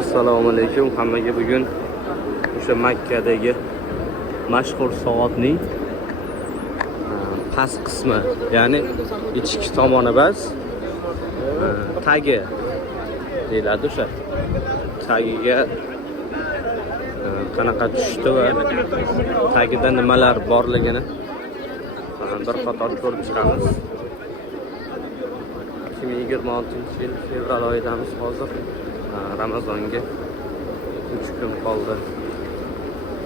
Assalomu alaykum hammaga. Bugun o'sha Makkadagi mashhur soatning past qismi, ya'ni ichki tomoni emas, tagi deyiladi. O'sha tagiga qanaqa tushdi va tagida nimalar borligini bir qator ko'rib chiqamiz. 2026-yil fevral oyidamiz hozir. Ramazonga 3 kun qoldi.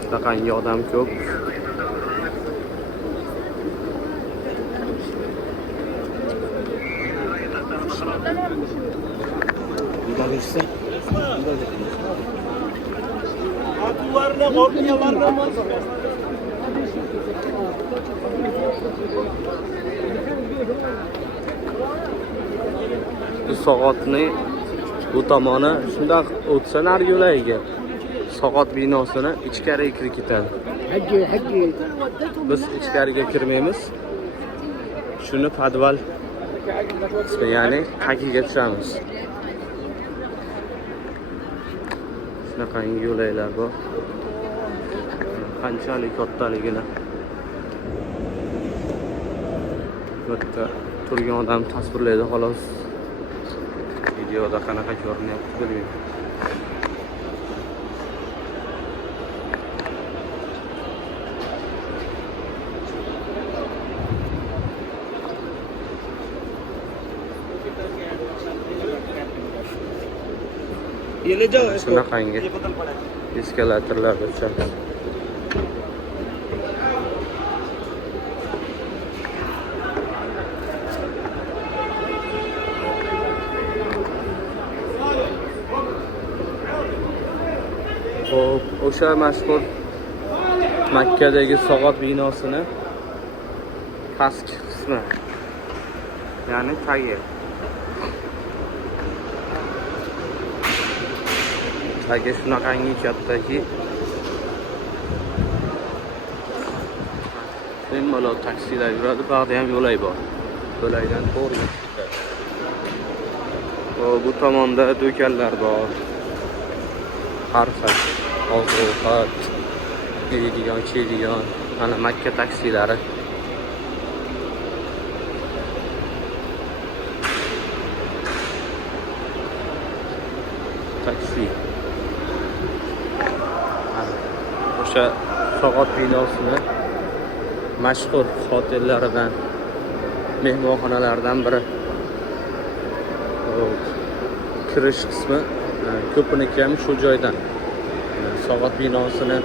Shunaqangi odam ko'p. Bu soatni bu tomoni shundoq o'tsa naryo'lagiga soat binosini ichkariga kirib ketadi. Biz ichkariga kirmaymiz. Shuni podval qismi, ya'ni tagiga tushamiz. Shunaqangi yo'laklar bor. Qanchalik kattaligini bu yerda turgan odam tasvirlaydi xolos. Videoda qanaqa ko'rinyapti bilmayman. Shunaqangi eskalatorlarda uchamiz. O'sha mashhur Makkadagi soat binosini pastki qismi, ya'ni tagi. Tagi shunaqangi kattaki, bemalol taksilar yuradi. Bu yerda ham yo'lak bor. Yo'lakdan to'g'ri ketadi. Bu tomonda do'konlar bor. Har xil oziq-ovqat, yeydigan, ichadigan, mana Makka taksilari. Taksi. O'sha soat binosini mashhur hotellaridan, mehmonxonalardan biri. Kirish qismi ko'piniki ham shu joydan. Soat binosini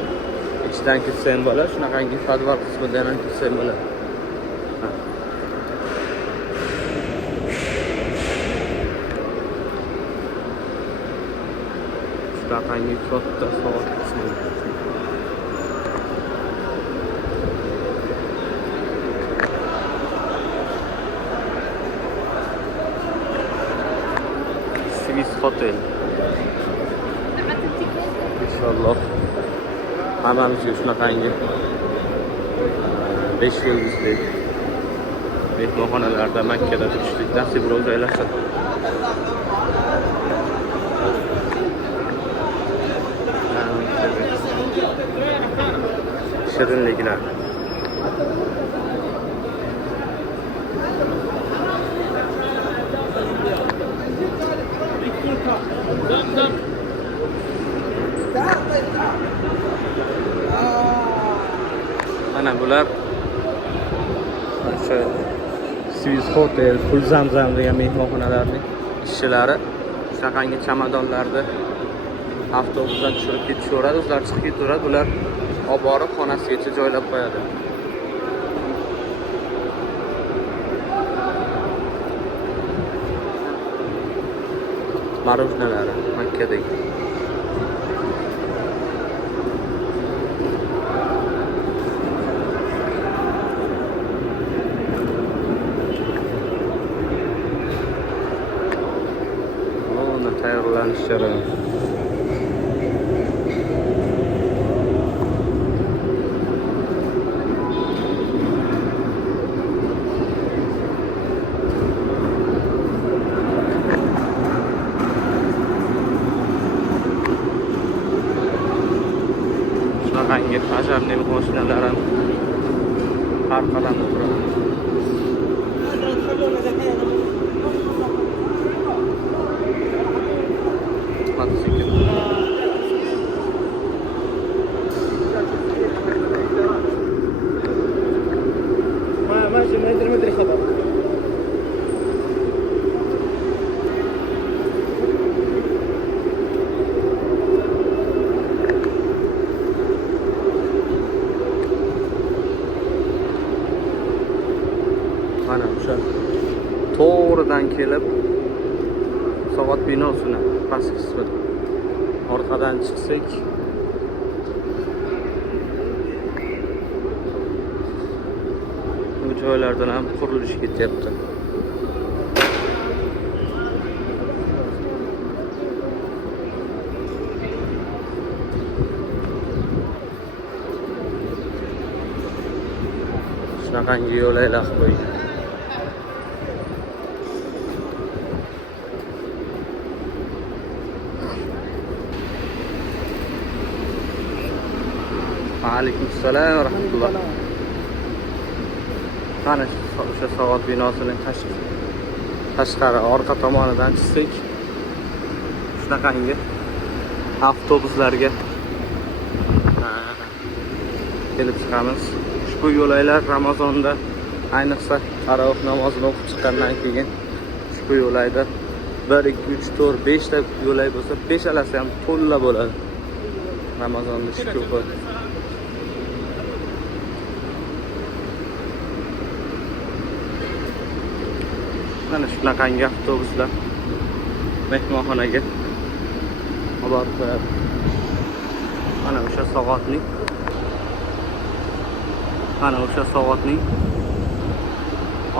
ichidan kirsam bo'ladi, shunaqangi podval qismidan ham kirsam bo'ladi. Shunaqangi katta soat qismi. Swiss Hotel. İnşallah hammamizga shunaqangi 5 yulduzli mehmonxonalarda Makkada turishlik nasib bo'lsa aylasin. Shirinliklar. Mana bular o'sha Swiss Hotel, Pul Zamzam degan mehmonxonalarning ishchilari shunaqangi chamadonlarni avtobusdan tushirib ketaveradi, o'zlari chiqib ketaveradi, bular olib borib xonasigacha joylab qo'yadi. Marujnalari Makkadagi. Tayyorlanish jarayoni. shunaqangi ajarli mashinalar ham har qadamda turadi. Mototsikl. ماشي ما ادري خبر Mana o'sha to'g'ridan kelib Sovet binosini pastki qismida orqadan chiqsak bu joylardan ham qurilish ketyapti. Shunaqangi yo'laylar qo'ygan. Alaykum assalom va rahmatulloh. Mana o'sha Sovet binosining tashqari orqa tomonidan chiqsak, shunaqangi avtobuslarga kelib chiqamiz. Ushbu yo'laylar Ramazonda, ayniqsa tarovih namozini o'qib chiqqandan keyin ushbu yo'layda 1 2 3 4 5 ta yo'lay bo'lsa, 5alasi ham to'la bo'ladi. Ramazonda shukur. Mana shunaqangi avtobuslar mehmonxonaga olib qo'yadi. Mana o'sha Sovetning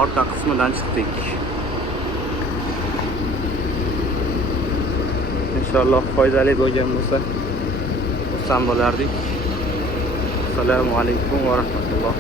orqa qismidan chiqdik. Inshaalloh foydali bo'lgan bo'lsa, xursand bo'lardik. Assalomu alaykum va rahmatulloh.